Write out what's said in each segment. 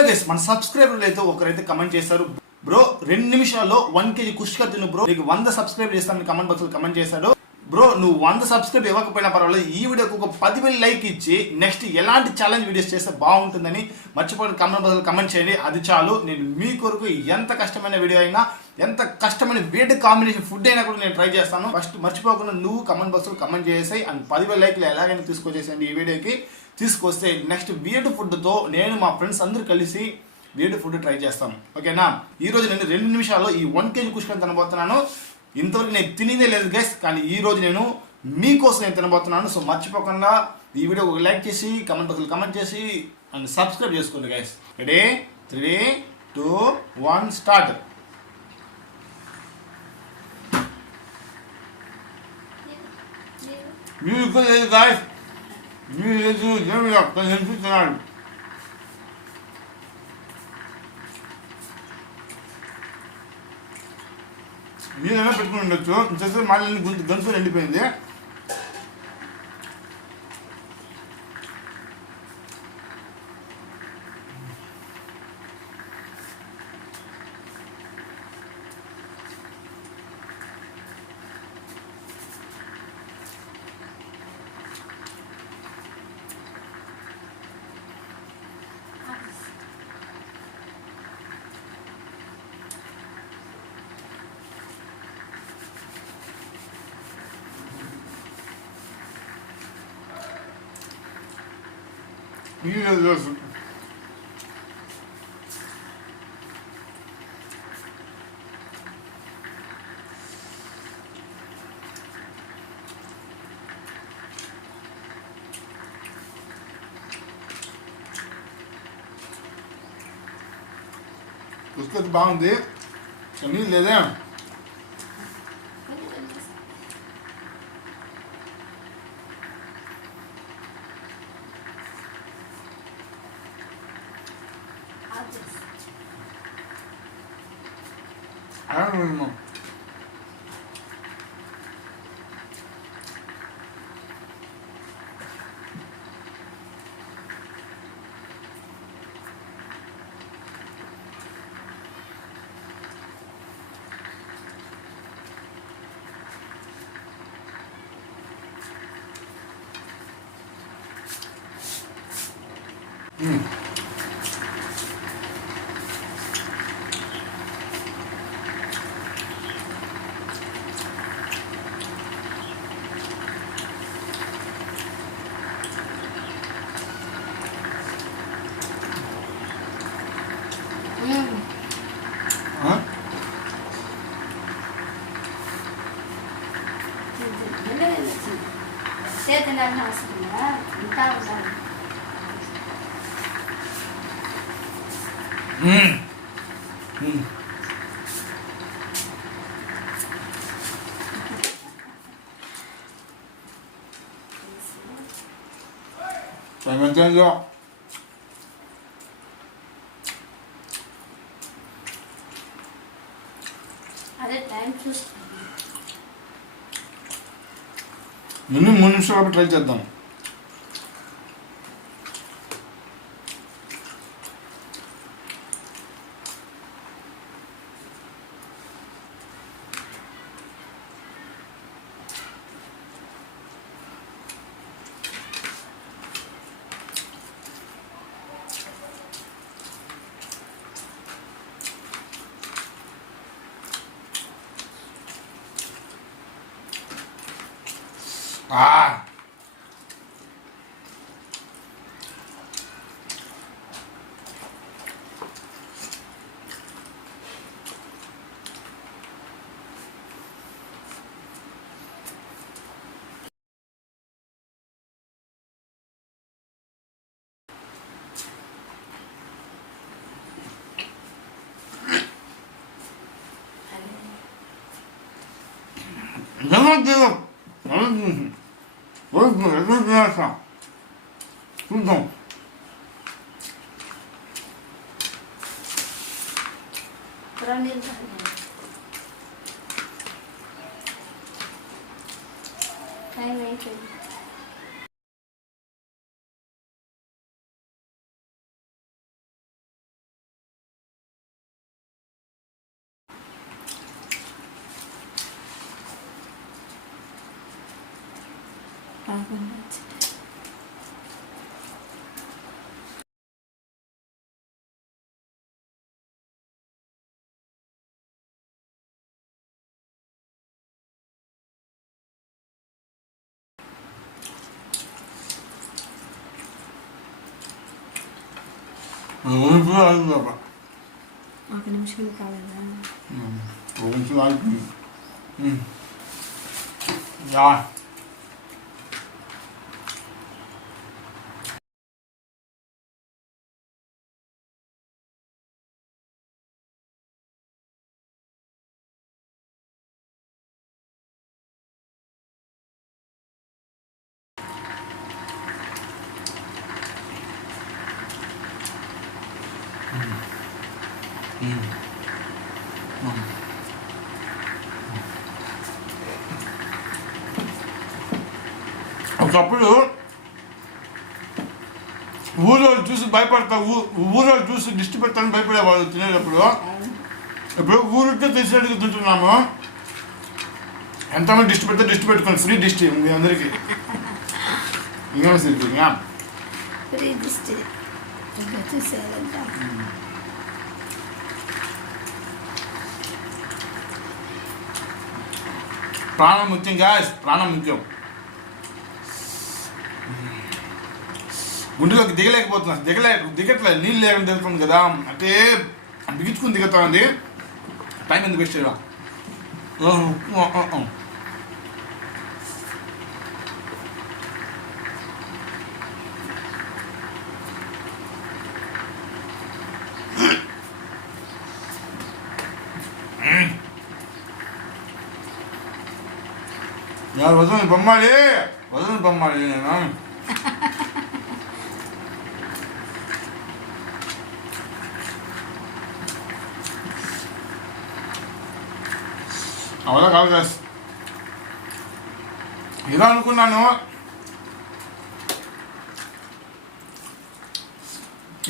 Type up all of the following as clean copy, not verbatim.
Hello guys, మన సబ్స్క్రైబర్లు అయితే ఒకరైతే కమెంట్ చేశారు, బ్రో 2 నిమిషాల్లో 1 kg కుష్కా తిను బ్రో, నీకు 100 సబ్స్క్రైబ్ చేస్తానని కమెంట్ బాక్స్ లో కమెంట్ చేశాడు. బ్రో నువ్వు 100 సబ్స్క్రైబ్ ఇవ్వకపోయినా పర్వాలేదు, ఈ వీడియోకి ఒక 10,000 లైక్ ఇచ్చి నెక్స్ట్ ఎలాంటి ఛాలెంజ్ వీడియోస్ చేస్తే బాగుంటుందని మర్చిపోయిన కమెంట్ బాక్స్ లో కమెంట్ చేయండి. అది చాలు. నేను మీ కొరకు ఎంత కష్టమైన వీడియో అయినా, ఎంత కష్టమైన వేడి కాంబినేషన్ ఫుడ్ అయినా కూడా నేను ట్రై చేస్తాను. ఫస్ట్ మర్చిపోకుండా నువ్వు కమెంట్ బాక్స్ లో కమెంట్ చేసేసి అండ్ 10,000 లైక్లు ఎలాగైనా తీసుకొచ్చేసేయండి ఈ వీడియోకి. తీసుకొస్తే నెక్స్ట్ వీడ్ ఫుడ్తో నేను మా ఫ్రెండ్స్ అందరూ కలిసి వీడ్ ఫుడ్ ట్రై చేస్తాం. ఓకేనా? ఈరోజు నేను 2 నిమిషాల్లో ఈ 1 kg కుష్కని తినబోతున్నాను. ఇంతవరకు నేను తినేదే లేదు గైస్, కానీ ఈ రోజు నేను మీకోసం నేను తినబోతున్నాను. సో మర్చిపోకుండా ఈ వీడియో ఒక లైక్ చేసి కమెంట్ బాక్స్లో కమెంట్ చేసి అండ్ సబ్స్క్రైబ్ చేసుకోండి గైస్. రెడీ? 3, 2, 1 స్టార్ట్. మ్యూజిక్ లేదు గైస్, మ్యూజిక్ తినాలి. మీరైనా పెట్టుకుని ఉండొచ్చు. ఇంతసేపు మళ్ళీ గంతులు ఎండిపోయింది. తెలుసు పుస్తకం బాగుంది, కానీ లేదా I don't know. చేతనాన్ని అవసరంగా ఇంకా ఉండాలి. అదే టైం చూస్తాను. నేను 3 నిమిషాలు ట్రై చేద్దాం. చూద్దాం. టైం అయిపోయింది. ఒక నిమిషం కావాలా Ja. ఒకప్పుడు ఊళ్ళో చూసి భయపడతా ఊళ్ళో చూసి దిష్టి పెట్టాలని భయపడేవాళ్ళు తినేటప్పుడు ఇప్పుడు ఊరికే తెలిసేట్టుగా తింటున్నాము. ఎంతమంది దిష్టి పెడితే దిష్టి పెట్టుకోండి, ఫ్రీ దిష్టి మీ అందరికీ. ఇంకా ఫ్రీ దిష్టి చూసేదంట. ప్రాణం ముఖ్యం గాయస్, ప్రాణం ముఖ్యం. గుండెలోకి దిగలేకపోతున్నా, దిగట్లేదు, నీళ్ళు లేకుండా దిగుతుంది కదా, అంటే బిగించుకుని దిగుతా ఉంది. టైం ఎందుకు వేస్ట్ చేయడం. వదలని బొమ్మాలి నేను అవలా కాదు గాస్. ఏదో అనుకున్నాను,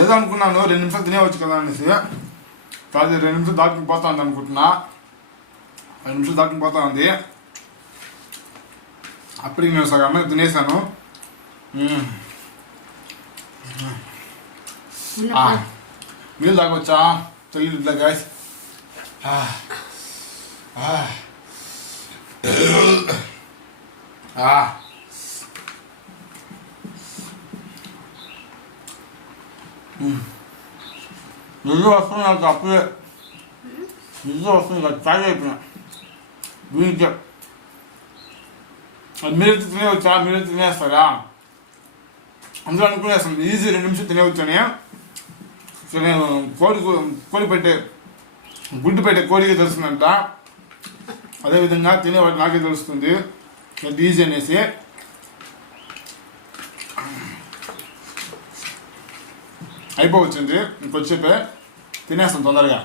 ఏదో అనుకున్నాను 2 నిమిషాలు తినేవచ్చు కదా అనేసి. కాదు 2 నిమిషాలు దాటుకుని పోతా ఉంది అనుకుంటున్నా. 2 నిమిషాలు దాటుకుని పోతా ఉంది. అప్పటికి నేను సగం అన్నం తినేసాను. నీళ్ళు తాగొచ్చా? తెలియదు ఇట్లా గాయస్. నిజం వస్తుంది నాకు, అప్పుడే నిజం వస్తుంది నాకు. తాగి అయిపోయినా దీనికి. మీరు తినేవచ్చా? మీరు తినేస్తారా? అందులో అనుకునేస్తాను ఈజీ 2 నిమిషాలు తినేవచ్చని. సో నేను కోడి పెట్టే గుడ్డు పెట్టే కోడికి తెలుస్తుందంట. అదేవిధంగా తినేవాడు నాకే తెలుస్తుంది ఎంత ఈజీ అనేసి. అయిపోవచ్చింది, ఇంకొచ్చేపే తినేస్తాను తొందరగా.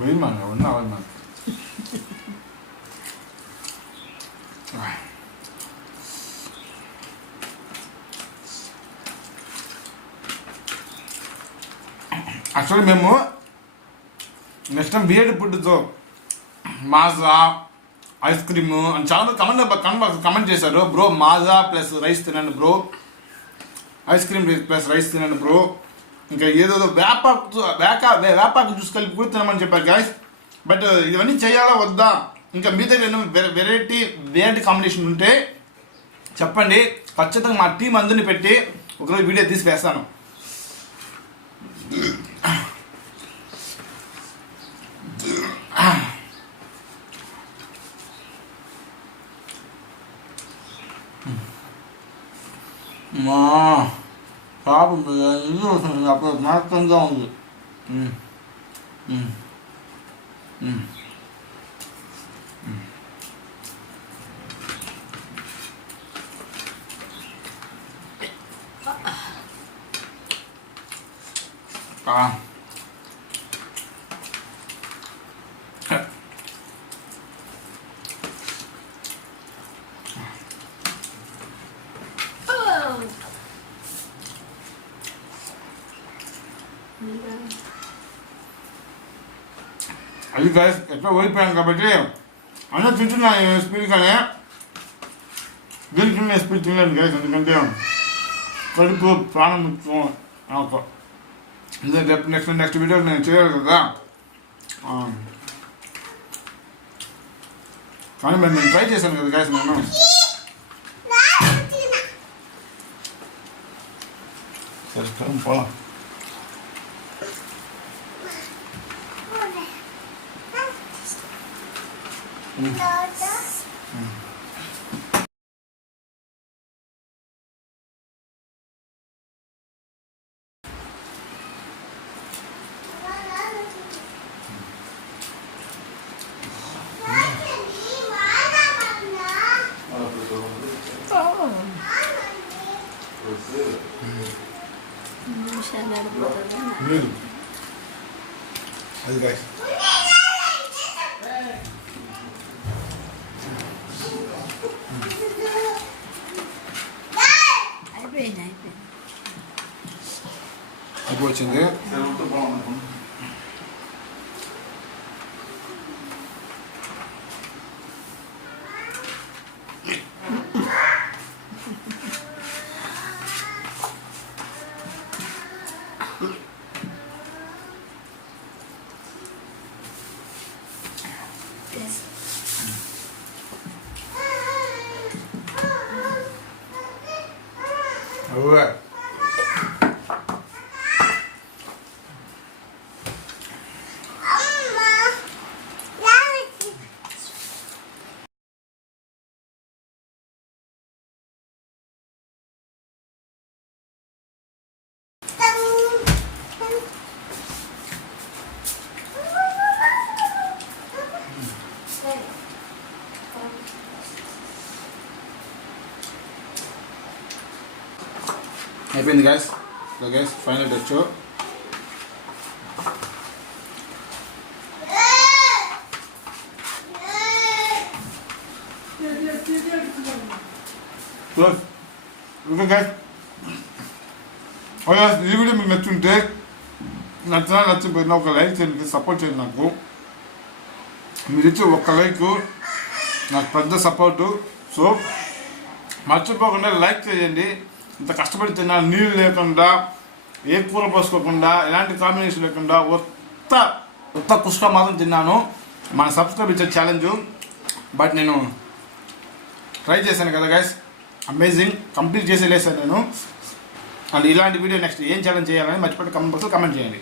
Wilman, una Wilman. యాక్చువల్లీ మేము నెక్స్ట్ టైం బియర్డ్ ఫుడ్తో మాజా ఐస్ క్రీము అని చాలా కమెంట్ చేశారు. బ్రో మాజా ప్లస్ రైస్ తినండి bro, ice cream plus rice తినండి బ్రో, ఇంకా ఏదో వేపాకు జ్యూస్ కలిపి కూడా తినమని చెప్పారు గాయస్. బట్ ఇవన్నీ చేయాలా వద్దా, ఇంకా మీ దగ్గర ఏమైనా వెరైటీ కాంబినేషన్ ఉంటే చెప్పండి. ఖచ్చితంగా మా టీం అందరిని పెట్టి ఒకరోజు వీడియో తీసి వేస్తాను. మా పాపం అప్పుడు మాత్రంగా ఉంది. అది గైస్ ఎట్లా ఓడిపోయాను కాబట్టి అన్న తింటున్నా స్పీడ్ కానీ దీనికి స్పీడ్ తినలేదు గైస్, ఎందుకంటే కడుపు ప్రాణం నాకు రేపు నెక్స్ట్ వీడియో నేను చేయాలి కదా. కానీ మరి నేను ట్రై చేశాను కదా గైస్ నేను. సరే పోలా నిమిషాలు అడిపోతుందా లేదు అది గైస్. అయిపోయింది అయిపోయింది. అవునా అయిపోయింది గ్యాస్. ఇలా gas final touch. Okay gas, ఈ వీడియో మీకు నచ్చుంటే నచ్చకపోయినా ఒక లైక్ చేయండి, సపోర్ట్ చేయండి. నాకు మీరు ఇచ్చే ఒక్క లైక్ నాకు పెద్ద సపోర్టు. సో మర్చిపోకుండా లైక్ చేయండి. ఇంత కష్టపడి తిన్నా, నీళ్ళు లేకుండా, ఏ కూర పోసుకోకుండా, ఎలాంటి కాంబినేషన్ లేకుండా ఉత్త కుష్క మాత్రం తిన్నాను. మన సబ్స్క్రైబ్ ఇచ్చే ఛాలెంజ్, బట్ నేను ట్రై చేశాను కదా గైస్, అమేజింగ్, కంప్లీట్ చేసేసాను నేను. అండ్ ఇలాంటి వీడియో నెక్స్ట్ ఏం ఛాలెంజ్ చేయాలని మర్చిపోయి కామెంట్ బాక్స్లో కామెంట్ చేయండి.